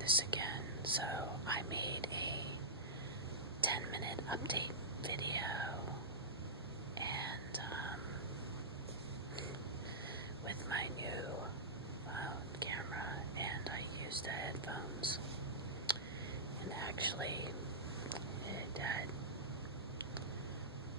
this again. So I made a 10-minute update video, and with my new camera, and I used the headphones, and actually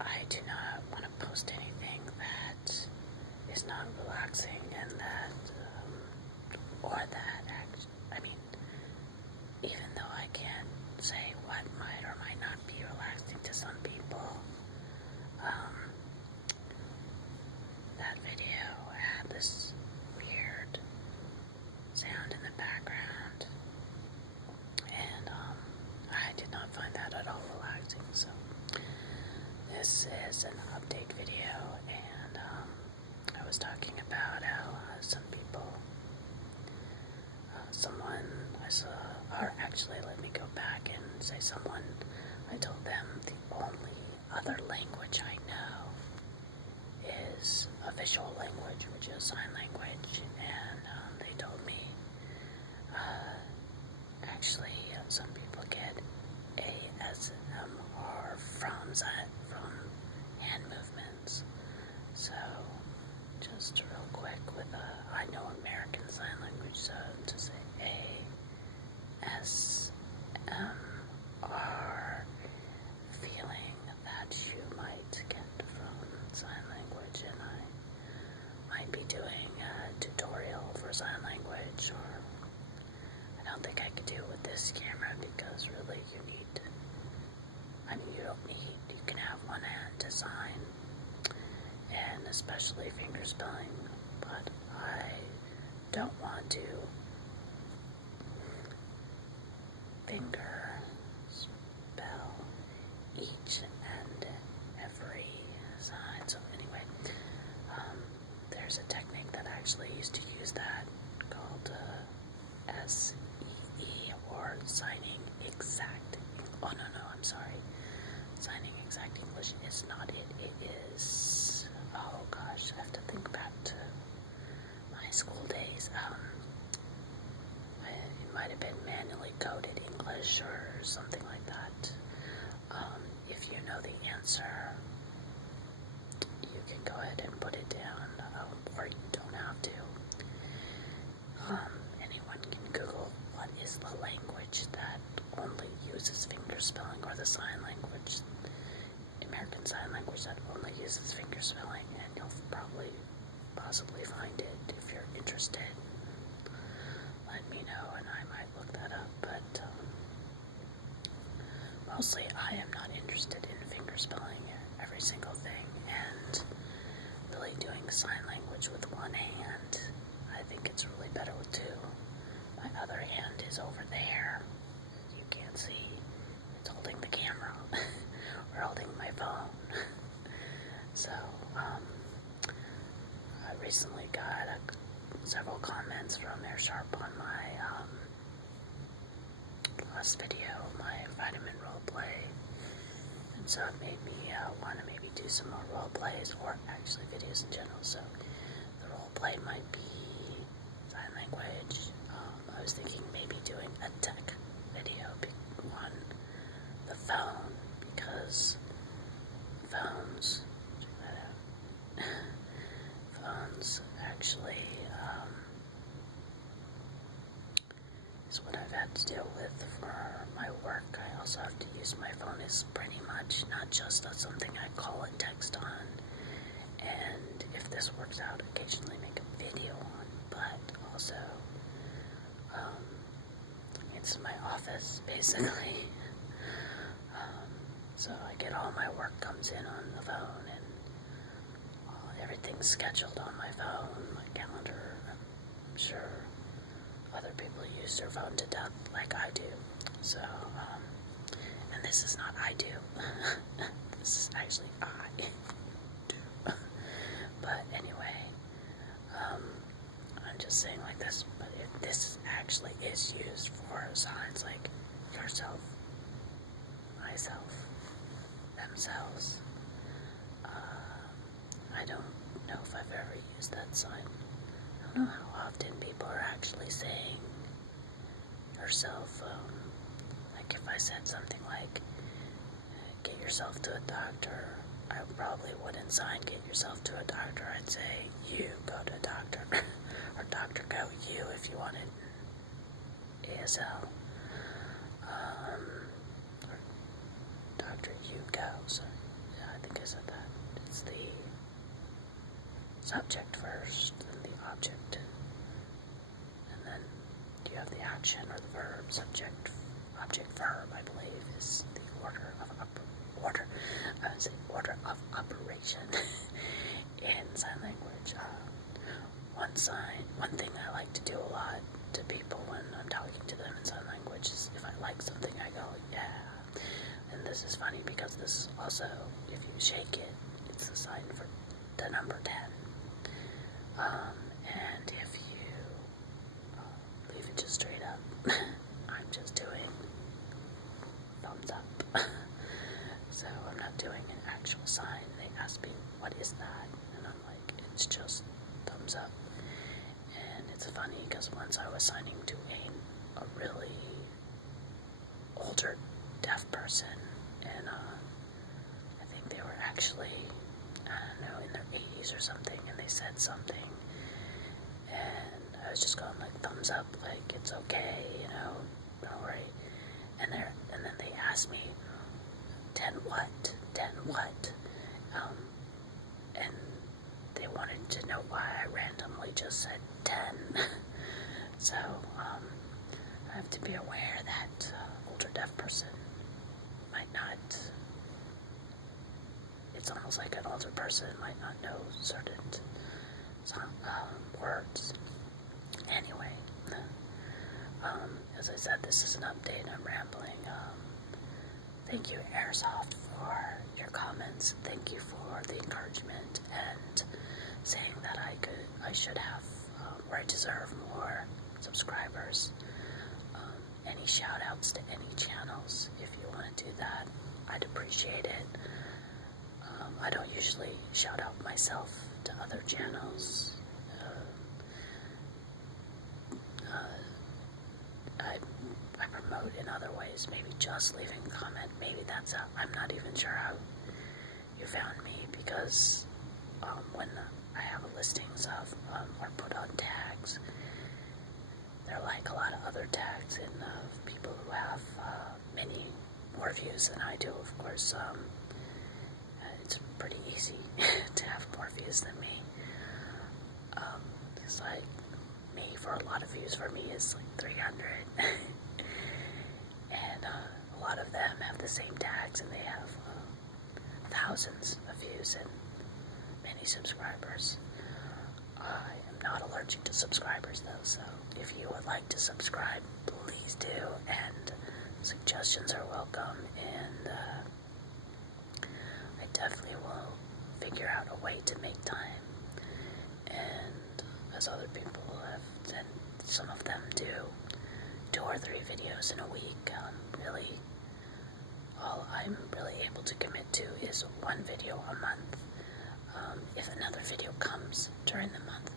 I do not want to post anything that is not relaxing, and that even though I can't say what might or might not be relaxing to some people, that video had this weird sound in the background, and I did not find that at all relaxing. So this is an update video, and I was talking about how some people, someone I saw, or actually let me go back and say someone, I told them the only other language I know is a visual language, which is sign language, and they told me actually some people get ASMR from hand movements. So just real quick, I know American Sign Language, so to say ASMR, feeling that you might get from sign language, and I might be doing a tutorial for sign language, or I don't think I could do it with this camera, because really you can have one hand to sign, and especially finger spelling, but I don't want to finger spell each and every sign. So anyway, there's a technique that I actually used to use that, called SEE, or signing exact. Oh no, I'm sorry. Signing exact English is not it. It is, oh gosh, I have to think back to my school days. It might have been manually coded English or something like that. If you know the answer, you can go ahead and put it down, or you don't have to. Anyone can Google what is the language that only uses finger spelling, or the sign language, American Sign Language, that only uses finger spelling, and you'll possibly find it. If you're interested, let me know and I might look that up, but mostly I am not interested in finger spelling every single thing, and really doing sign language with one hand. I think it's really better with two. My other hand is over there. You can't see. It's holding the camera or holding my phone. So, I recently got several comments from AirSharp on my last video, my vitamin role play, and so it made me want to maybe do some more role plays, or actually videos in general. So the role play might be sign language. I was thinking maybe doing a tech video on the phone, because phones, check that out, phones actually is what I've had to deal with for my work. I also have to use my phone as pretty much not just something I call and text on, and if this works out, occasionally make a video on, but also it's my office basically. So I get all my work comes in on the phone, and everything's scheduled on my phone, my calendar. I'm sure other people use their phone to death like I do. So, and this is not I do. This is actually I do. But anyway, I'm just saying like this, but if this actually is used for signs like yourself, myself, themselves, I don't know if I've ever used that sign. I don't know how often people are actually saying yourself yourself to a doctor, I probably wouldn't sign get yourself to a doctor. I'd say you go to a doctor. Or doctor go you if you wanted ASL. Or doctor you go. So yeah, I think I said that. It's the subject first, then the object. And then you have the action or the verb, subject, object, verb, I believe, is the order of operation in sign language. One thing I like to do a lot to people when I'm talking to them in sign language is if I like something, I go, yeah. And this is funny because this is also, if you shake it, it's the sign for the number 10. And if you leave it just straight up, I'm just doing thumbs up. So I'm not doing an actual sign. They ask me, what is that? And I'm like, it's just thumbs up. And it's funny because once I was signing to a really older deaf person, and I think they were actually, I don't know, in their 80s or something, and they said something, and I was just going like thumbs up, like it's okay, you know, don't worry. And then they asked me, 10 what? 10 what? And they wanted to know why I randomly just said 10. So, I have to be aware that older deaf person might not, it's almost like an older person might not know certain words. Anyway, as I said, this is an update. I'm rambling. Thank you, Airsoft, for your comments. Thank you for the encouragement and saying that I should have, or I deserve more subscribers. Any shout outs to any channels, if you want to do that, I'd appreciate it. I don't usually shout out myself to other channels. I promote in other ways, maybe just leaving a comment. Maybe that's how, I'm not even sure how you found me, because when I have listings of or put on tags, they're like a lot of other tags in people who have many more views than I do. Of course, it's pretty easy to have more views than me. It's like me, for a lot of views for me is like 300. And a lot of them have the same tags, and they have thousands of views and many subscribers. I am not allergic to subscribers though, so if you would like to subscribe, please do, and suggestions are welcome, and I definitely will figure out a way to make time. And as other people have said, some of them do 2 or 3 videos in a week. Really, all I'm really able to commit to is 1 video a month. If another video comes during the month,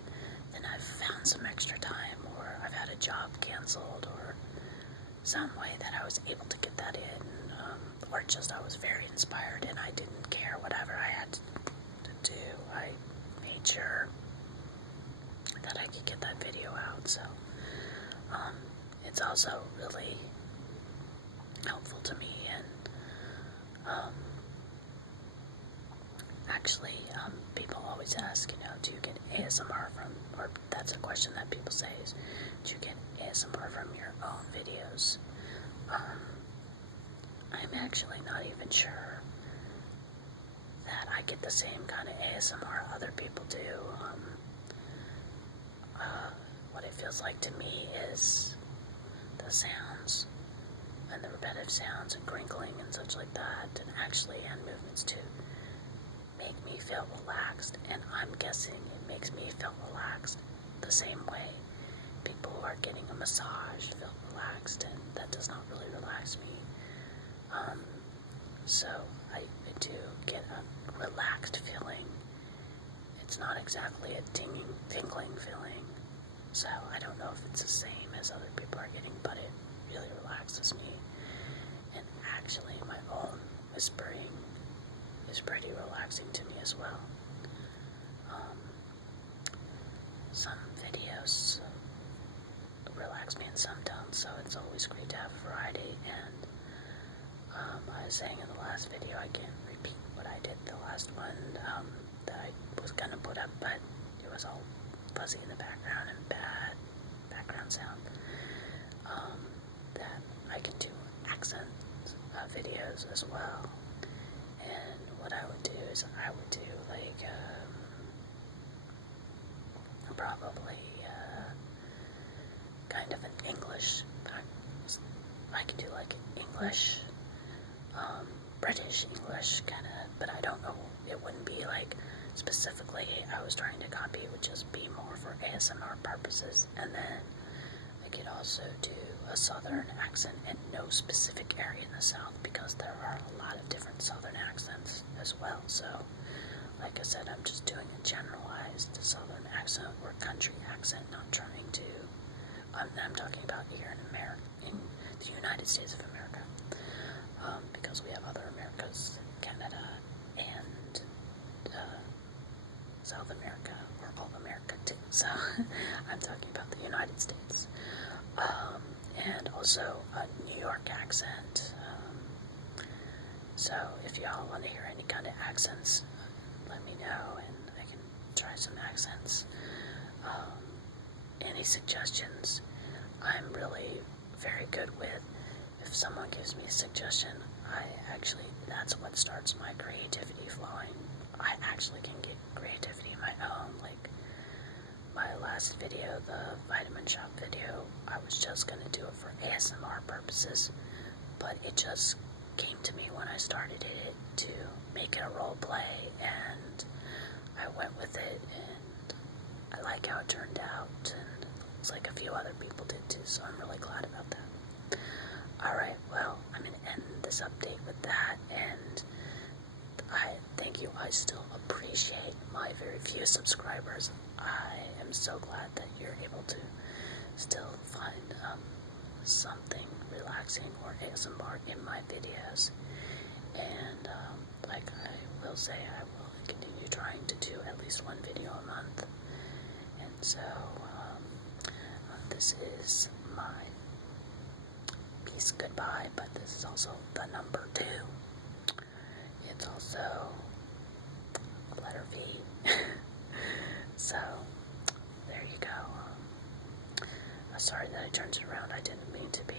then I've found some extra time, or I've had a job canceled, or some way that I was able to get that in, or just I was very inspired and I didn't care whatever I had to do. I made sure that I could get that video out. So it's also really helpful to me, and actually people always ask, you know, do you get ASMR from, or that's a question that people say is, do you get ASMR from your own videos? I'm actually not even sure that I get the same kind of ASMR other people do. What it feels like to me is the sounds and the repetitive sounds and crinkling and such like that, and actually hand movements to make me feel relaxed, and I'm guessing it makes me feel relaxed the same way people who are getting a massage feel relaxed, and that does not really relax me. So I do get a relaxed feeling. It's not exactly a tingling feeling, so I don't know if it's the same as other people are getting, but it really relaxes me. And actually my own whispering is pretty relaxing to me as well. Some videos relax me and some don't, so it's always great to have variety. And I was saying in the last video, I can't repeat what I did the last one that I was gonna put up, but it was all fuzzy in the background and bad background sound. That I can do accent videos as well. And what I would do is I would do like probably kind of an English. I could do like English, British English kind of, but I don't know. It wouldn't be like specifically I was trying to copy. It would just be more for ASMR purposes. And then I could also do a southern accent in no specific area in the South, because there are a lot of different southern accents as well. So like I said, I'm just doing a generalized southern accent or country accent, not trying to, I'm talking about here in America, in the United States of America, because we have other Americas, Canada, and South America, or all America too, so I'm talking about the United States, and also a New York accent. So if y'all want to hear any kind of accents, let me know, and I can try some accents. Any suggestions? I'm really very good with, if someone gives me a suggestion, that's what starts my creativity flowing. I actually can get creativity of my own. Like my last video, the vitamin shop video, I was just gonna do it for ASMR purposes, but it just came to me when I started it to make it a role play, and I went with it, and I like how it turned out, and it's like a few other people did too, so I'm really glad about that. Alright, well, I'm going to end this update with that, and I thank you. I still appreciate my very few subscribers. I am so glad that you're able to still find something relaxing or ASMR in my videos. And like I will say, I will continue trying to do at least one video a month. And so this is my piece goodbye, but this is also the number 2. It's also a letter V. So there you go. Sorry that I turned it around. I didn't mean to be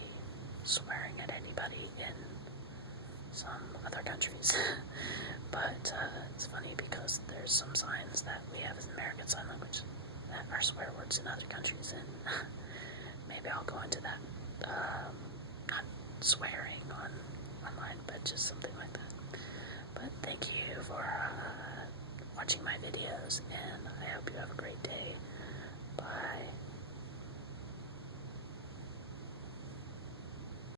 swearing at anybody in some other countries. But it's funny because there's some signs that we have as American Sign Language that are swear words in other countries, and maybe I'll go into that. Not swearing online, but just something like that. But thank you for watching my videos, and I hope you have a great day. Bye.